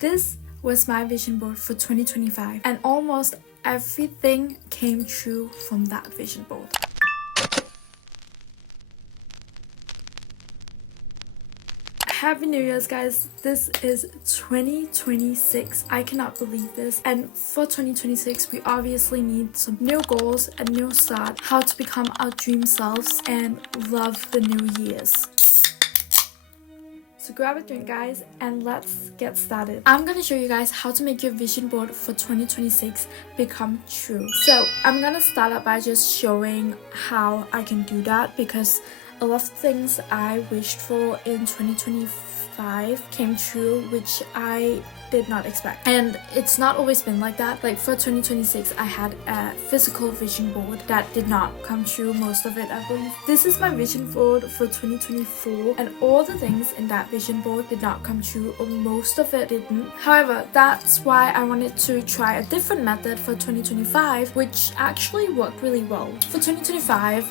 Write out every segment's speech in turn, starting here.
This was my vision board for 2025, and almost everything came true from that vision board. Happy New Year's, guys. This is 2026. I cannot believe this. And for 2026, we obviously need some new goals, a new start, how to become our dream selves, and love the new years. So grab a drink, guys, and let's get started. I'm gonna show you guys how to make your vision board for 2026 become true. So I'm gonna start out by just showing how I can do that, because a lot of things I wished for in 2025 came true, which I did not expect. And it's not always been like that. Like for 2026, I had a physical vision board that did not come true, most of it, I believe. This is my vision board for 2024, and all the things in that vision board did not come true, or most of it didn't. However, that's why I wanted to try a different method for 2025, which actually worked really well. For 2025,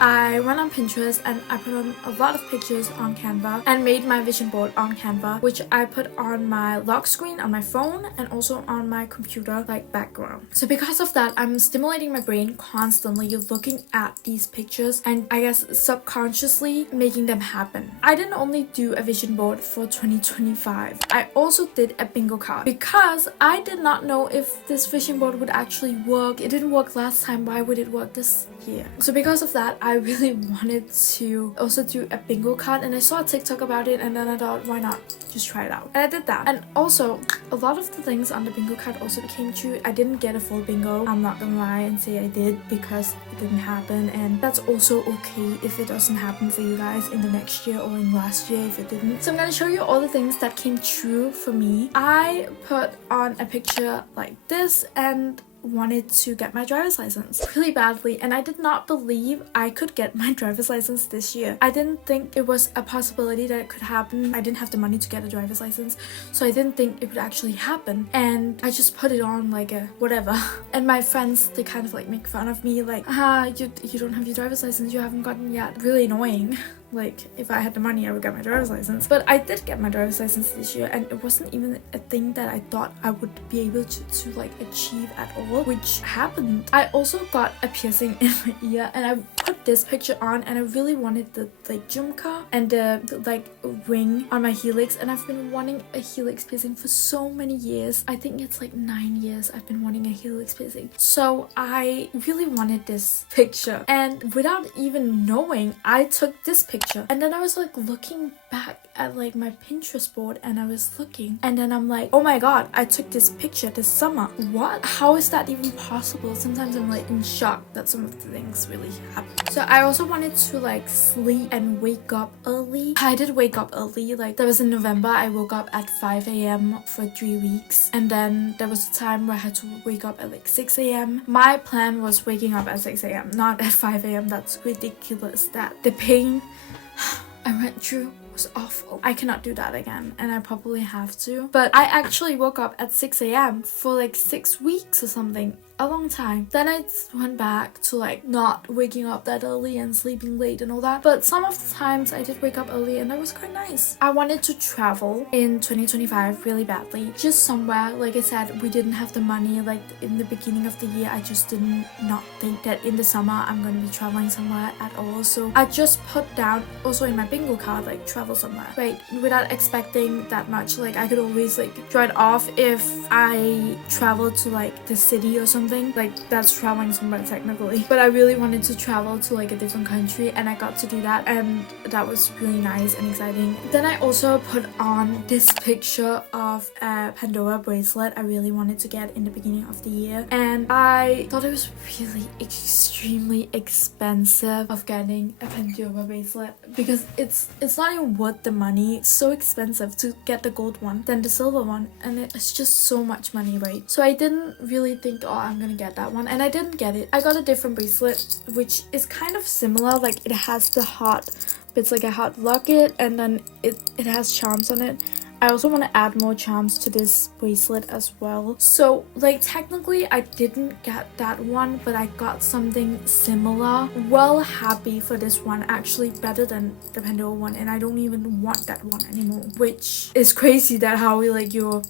I went on Pinterest and I put on a lot of pictures on Canva and made my vision board on Canva, which I put on my lock screen on my phone and also on my computer, like background. So because of that, I'm stimulating my brain constantly looking at these pictures and I guess subconsciously making them happen. I didn't only do a vision board for 2025. I also did a bingo card because I did not know if this vision board would actually work. It didn't work last time. Why would it work this year? So because of that, I really wanted to also do a bingo card, and I saw a TikTok about it, and then I thought, why not just try it out? And I did that. And also, a lot of the things on the bingo card also became true. I didn't get a full bingo. I'm not gonna lie and say I did, because it didn't happen, and that's also okay if it doesn't happen for you guys in the next year or in last year if it didn't. So I'm gonna show you all the things that came true for me. I put on a picture like this and wanted to get my driver's license really badly, and I did not believe I could get my driver's license this year. I didn't think it was a possibility that it could happen. I didn't have the money to get a driver's license, so I didn't think it would actually happen, and I just put it on like a whatever. And my friends, they kind of like make fun of me, like, you don't have your driver's license, you haven't gotten it yet. Really annoying. Like, if I had the money, I would get my driver's license. But I did get my driver's license this year, and it wasn't even a thing that I thought I would be able to like achieve at all, which happened. I also got a piercing in my ear, and I put this picture on, and I really wanted the like jumka and the like ring on my helix, and I've been wanting a helix piercing for so many years. I think it's like 9 years I've been wanting a helix piercing. So I really wanted this picture, and without even knowing, I took this picture. And then I was like looking back at like my Pinterest board, and I was looking, and then I'm like, oh my god, I took this picture this summer. What? How is that even possible? Sometimes I'm like in shock that some of the things really happen. So I also wanted to like sleep and wake up early. I did wake up early. Like, that was in November. I woke up at 5 a.m. for 3 weeks, and then there was a time where I had to wake up at like 6 a.m. My plan was waking up at 6 a.m., not at 5 a.m. That's ridiculous. That the pain I went through was awful. I cannot do that again, and I probably have to. But I actually woke up at 6 a.m. for like 6 weeks or something. A long time. Then I went back to like not waking up that early and sleeping late and all that. But some of the times I did wake up early, and that was quite nice. I wanted to travel in 2025 really badly. Just somewhere. Like I said, we didn't have the money. Like in the beginning of the year, I just didn't not think that in the summer I'm going to be traveling somewhere at all. So I just put down also in my bingo card, like travel somewhere. Right? Without expecting that much. Like I could always like draw it off if I traveled to like the city or something. Like that's traveling somewhere technically, but I really wanted to travel to like a different country, and I got to do that, and that was really nice and exciting. Then I also put on this picture of a Pandora bracelet I really wanted to get in the beginning of the year, and I thought it was really extremely expensive of getting a Pandora bracelet, because it's not even worth the money. It's so expensive to get the gold one than the silver one, and it's just so much money, right? So I didn't really think, oh, I'm gonna get that one, and I didn't get it. I got a different bracelet which is kind of similar. Like it has the heart, it's like a heart locket, and then it has charms on it. I also want to add more charms to this bracelet as well. So like technically I didn't get that one, but I got something similar. Well, happy for this one, actually better than the Pandora one, and I don't even want that one anymore, which is crazy that how like your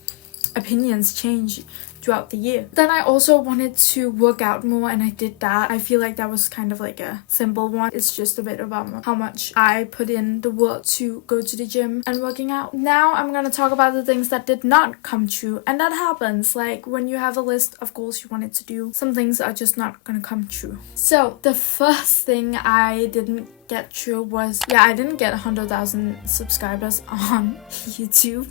opinions change throughout the year. Then I also wanted to work out more, and I did that. I feel like that was kind of like a simple one. It's just a bit about how much I put in the work to go to the gym and working out. Now I'm gonna talk about the things that did not come true, and that happens like when you have a list of goals you wanted to do, some things are just not gonna come true. So the first thing I didn't get true was, I didn't get 100,000 subscribers on YouTube,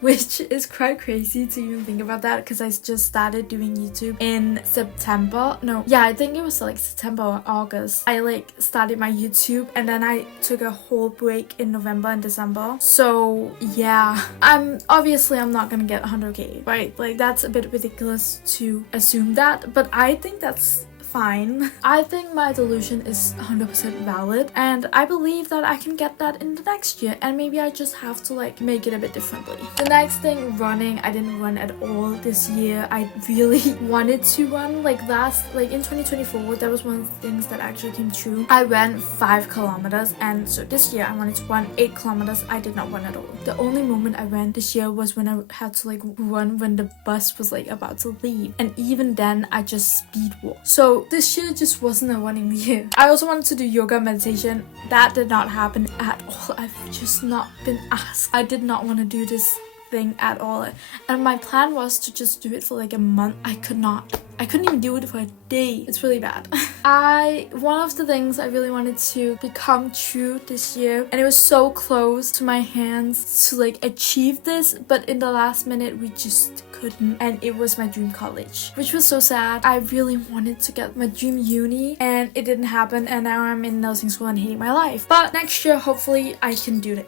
which is quite crazy to even think about that, because I just started doing YouTube in September. I think it was like September or August. I like started my YouTube, and then I took a whole break in November and December. So yeah, I'm not gonna get 100k, right? Like that's a bit ridiculous to assume that, but I think that's fine. I think my delusion is 100% valid, and I believe that I can get that in the next year, and maybe I just have to like make it a bit differently. The next thing, running. I didn't run at all this year. I really wanted to run like in 2024. That was one of the things that actually came true. I ran 5 kilometers, and so this year I wanted to run 8 kilometers. I did not run at all. The only moment I ran this year was when I had to like run when the bus was like about to leave, and even then I just speed walked. So this year just wasn't a running year. I also wanted to do yoga meditation. That did not happen at all. I've just not been asked. I did not want to do this thing at all, and my plan was to just do it for like a month. I couldn't even do it for a day. It's really bad. One of the things I really wanted to become true this year, and it was so close to my hands to like achieve this, but in the last minute we just couldn't, and it was my dream college, which was so sad. I really wanted to get my dream uni, and it didn't happen, and now I'm in nursing school and hating my life. But next year hopefully I can do that.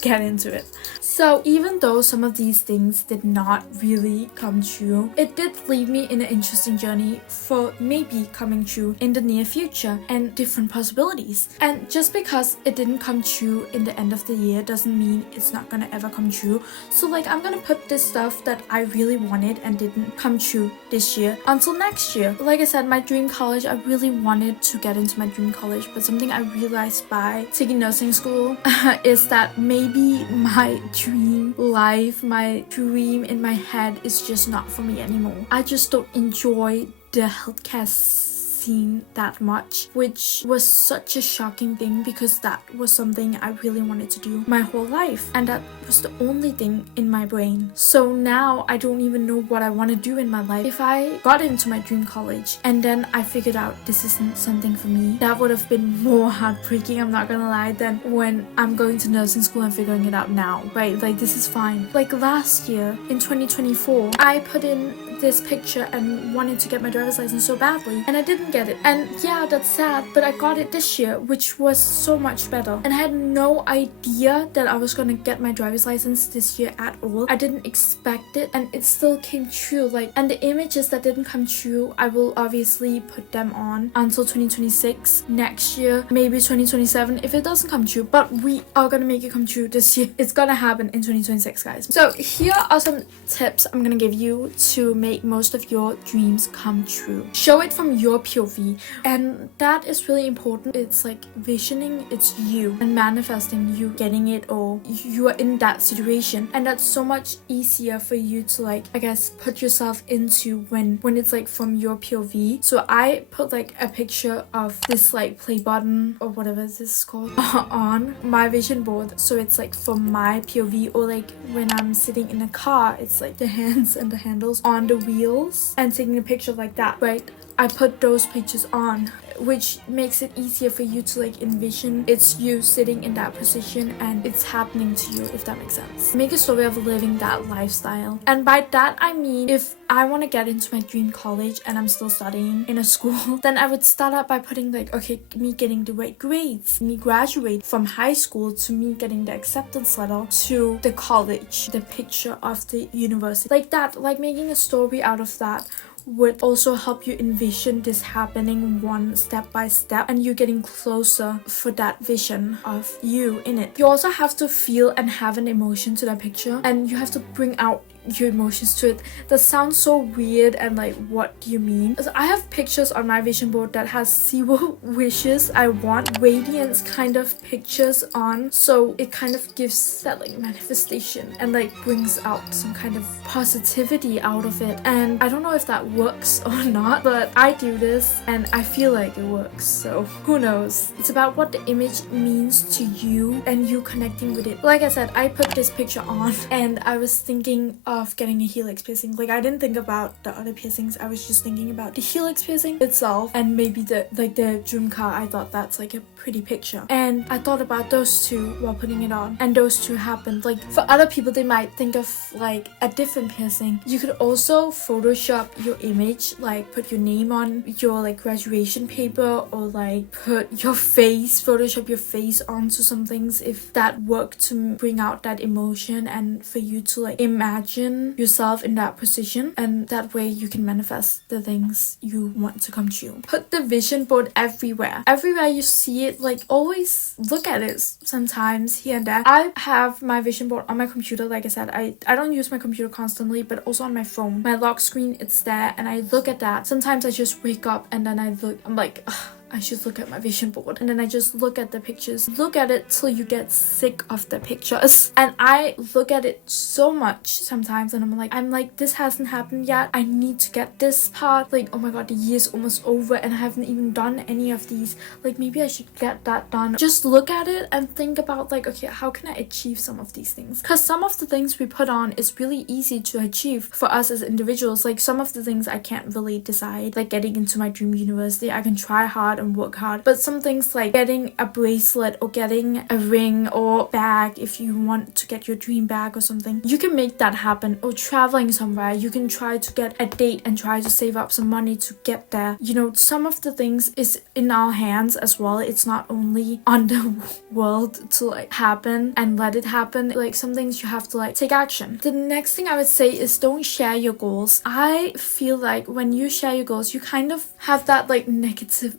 Get into it. So even though some of these things did not really come true, it did leave me in an interesting journey for maybe coming true in the near future and different possibilities. And just because it didn't come true in the end of the year doesn't mean it's not gonna ever come true. So like I'm gonna put this stuff that I really wanted and didn't come true this year until next year. Like I said, my dream college, I really wanted to get into my dream college, but something I realized by taking nursing school is that maybe my dream life, my dream in my head is just not for me anymore. I just don't enjoy the healthcare scene that much, which was such a shocking thing because that was something I really wanted to do my whole life, and that was the only thing in my brain. So now I don't even know what I want to do in my life. If I got into my dream college and then I figured out this isn't something for me, that would have been more heartbreaking, I'm not gonna lie, than when I'm going to nursing school and figuring it out now, right? Like this is fine. Like last year in 2024, I put in this picture and wanted to get my driver's license so badly, and I didn't get it, and yeah, that's sad, but I got it this year, which was so much better, and I had no idea that I was gonna get my driver's license this year at all. I didn't expect it, and it still came true. Like, and the images that didn't come true, I will obviously put them on until 2026, next year, maybe 2027 if it doesn't come true, but we are gonna make it come true this year. It's gonna happen in 2026, guys. So here are some tips I'm gonna give you to make most of your dreams come true. Show it from your POV, and that is really important. It's like visioning, it's you, and manifesting you getting it, or you are in that situation, and that's so much easier for you to like, I guess, put yourself into when it's like from your POV. So I put like a picture of this like play button or whatever this is called on my vision board, so it's like from my POV, or like when I'm sitting in a car, it's like the hands and the handles on the wheels and taking a picture like that, right? I put those pictures on, which makes it easier for you to like envision it's you sitting in that position and it's happening to you, if that makes sense. Make a story of living that lifestyle. And by that I mean, if I want to get into my dream college and I'm still studying in a school, then I would start out by putting like, okay, me getting the right grades, me graduate from high school, to me getting the acceptance letter to the college, the picture of the university, like that. Like making a story out of that would also help you envision this happening one step by step, and you getting closer for that vision of you in it. You also have to feel and have an emotion to that picture, and you have to bring out your emotions to it. That sounds so weird and like, what do you mean? So I have pictures on my vision board that has 0 wishes I want, radiance kind of pictures on, so it kind of gives that like manifestation and like brings out some kind of positivity out of it. And I don't know if that works or not, but I do this and I feel like it works, so who knows. It's about what the image means to you and you connecting with it. Like I said, I put this picture on and I was thinking of getting a helix piercing. Like I didn't think about the other piercings, I was just thinking about the helix piercing itself and maybe the dream car. I thought that's like a pretty picture, and I thought about those two while putting it on, and those two happened. Like for other people, they might think of like a different piercing. You could also Photoshop your image, like put your name on your like graduation paper, or like put your face, Photoshop your face onto some things if that worked to bring out that emotion and for you to like imagine yourself in that position, and that way you can manifest the things you want to come true. Put the vision board everywhere you see it. Like always look at it sometimes here and there. I have my vision board on my computer. Like I said, I don't use my computer constantly, but also on my phone, my lock screen, it's there, and I look at that. Sometimes I just wake up and then I'm like, ugh, I should look at my vision board, and then I just look at the pictures. Look at it till you get sick of the pictures. And I look at it so much sometimes, and I'm like, this hasn't happened yet. I need to get this part. Like, oh my god, the year's almost over and I haven't even done any of these. Like, maybe I should get that done. Just look at it and think about like, okay, how can I achieve some of these things? Because some of the things we put on is really easy to achieve for us as individuals. Like some of the things I can't really decide, like getting into my dream university. I can try hard and work hard, but some things like getting a bracelet or getting a ring or bag, if you want to get your dream bag or something, you can make that happen. Or traveling somewhere, you can try to get a date and try to save up some money to get there. You know, some of the things is in our hands as well. It's not only on the world to like happen and let it happen. Like some things you have to like take action. The next thing I would say is don't share your goals. I feel like when you share your goals, you kind of have that like negative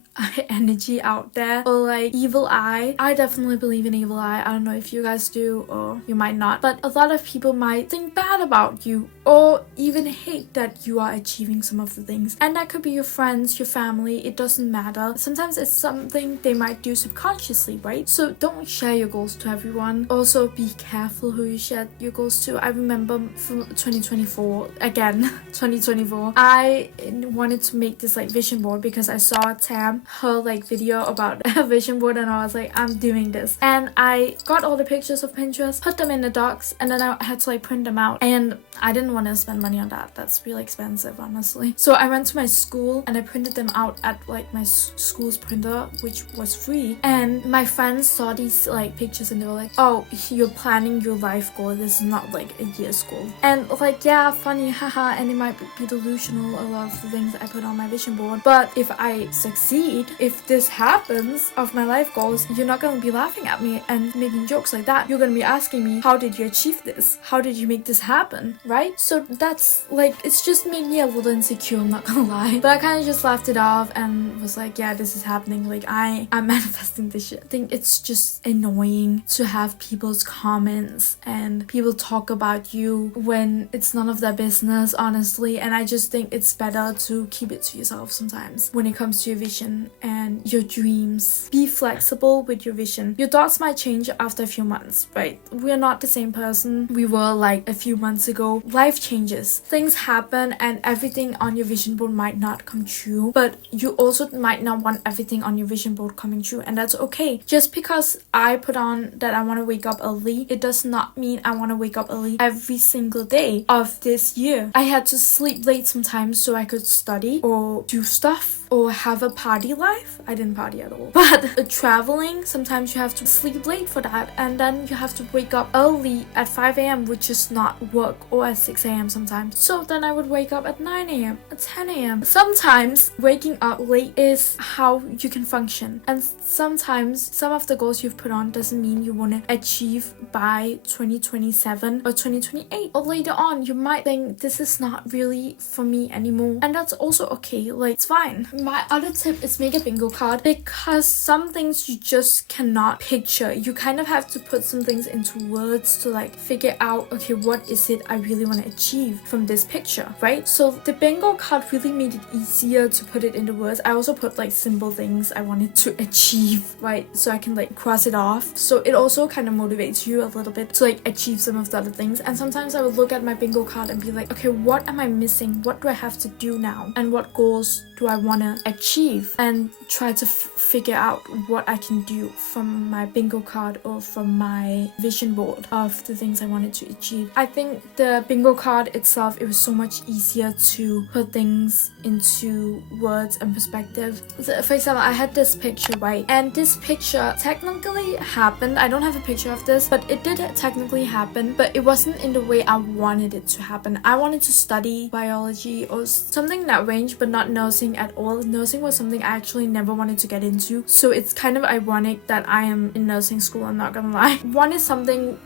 energy out there, or like evil eye. I definitely believe in evil eye. I don't know if you guys do, or you might not, but a lot of people might think bad about you or even hate that you are achieving some of the things, and that could be your friends, your family, it doesn't matter. Sometimes it's something they might do subconsciously, right? So don't share your goals to everyone. Also be careful who you share your goals to. I remember from 2024, again 2024, I wanted to make this like vision board because I saw Tam, her like video about a vision board, and I was like, I'm doing this. And I got all the pictures of Pinterest, put them in the docs, and then I had to like print them out, and I didn't want to spend money on that. That's really expensive, honestly. So I went to my school and I printed them out at like my school's printer, which was free. And my friends saw these like pictures and they were like, oh, you're planning your life goal, this is not like a year's goal. And like, yeah, funny, haha, and it might be delusional, a lot of the things I put on my vision board, but if I succeed, if this happens of my life goals, you're not gonna be laughing at me and making jokes like that. You're gonna be asking me, how did you achieve this? How did you make this happen? Right? So that's like, it's just made me a little insecure, I'm not gonna lie. But I kind of just laughed it off and was like, yeah, this is happening. Like I'm manifesting this shit. I think it's just annoying to have people's comments and people talk about you when it's none of their business, honestly. And I just think it's better to keep it to yourself sometimes when it comes to your vision and your dreams. Be flexible with your vision. Your thoughts might change after a few months, right? We're not the same person we were like a few months ago. Life changes, things happen, and everything on your vision board might not come true, but you also might not want everything on your vision board coming true, and that's okay. Just because I put on that I want to wake up early, it does not mean I want to wake up early every single day of this year. I had to sleep late sometimes so I could study or do stuff or have a party life. I didn't party at all. But traveling, sometimes you have to sleep late for that, and then you have to wake up early at 5 a.m, which is not work, or at 6 a.m. sometimes. So then I would wake up at 9 a.m, at 10 a.m. Sometimes waking up late is how you can function. And sometimes some of the goals you've put on doesn't mean you want to achieve by 2027 or 2028. Or later on, you might think this is not really for me anymore. And that's also okay. Like, it's fine. My other tip is make make a bingo card because some things you just cannot picture. You kind of have to put some things into words to like figure out, okay, what is it I really want to achieve from this picture, right? So the bingo card really made it easier to put it into words. I also put like simple things I wanted to achieve, right? So I can like cross it off. So it also kind of motivates you a little bit to like achieve some of the other things. And sometimes I would look at my bingo card and be like, okay, what am I missing? What do I have to do now? And what goals do I want to achieve? And try to figure out what I can do from my bingo card or from my vision board of the things I wanted to achieve. I think the bingo card itself, it was so much easier to put things into words and perspective. So, for example, I had this picture, right? And this picture technically happened. I don't have a picture of this, but it did technically happen, but it wasn't in the way I wanted it to happen. I wanted to study biology or something in that range, but not nursing at all. Nursing was something I actually never wanted to get into. So it's kind of ironic that I am in nursing school, I'm not gonna lie. One is something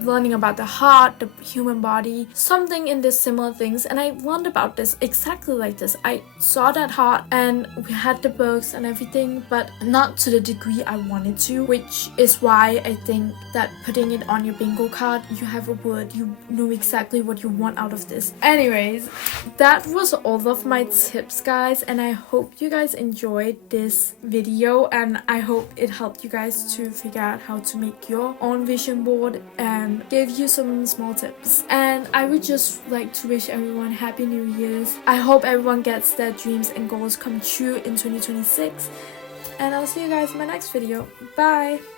learning about the heart, the human body, something in this similar things, and I learned about this exactly like this. I saw that heart and we had the books and everything, but not to the degree I wanted to, which is why I think that putting it on your bingo card, you have a word, you know exactly what you want out of this. Anyways, that was all of my tips, guys, and I hope you guys enjoyed this video, and I hope it helped you guys to figure out how to make your own vision board and gave you some small tips. And I would just like to wish everyone Happy New Year's. I hope everyone gets their dreams and goals come true in 2026, and I'll see you guys in my next video. Bye!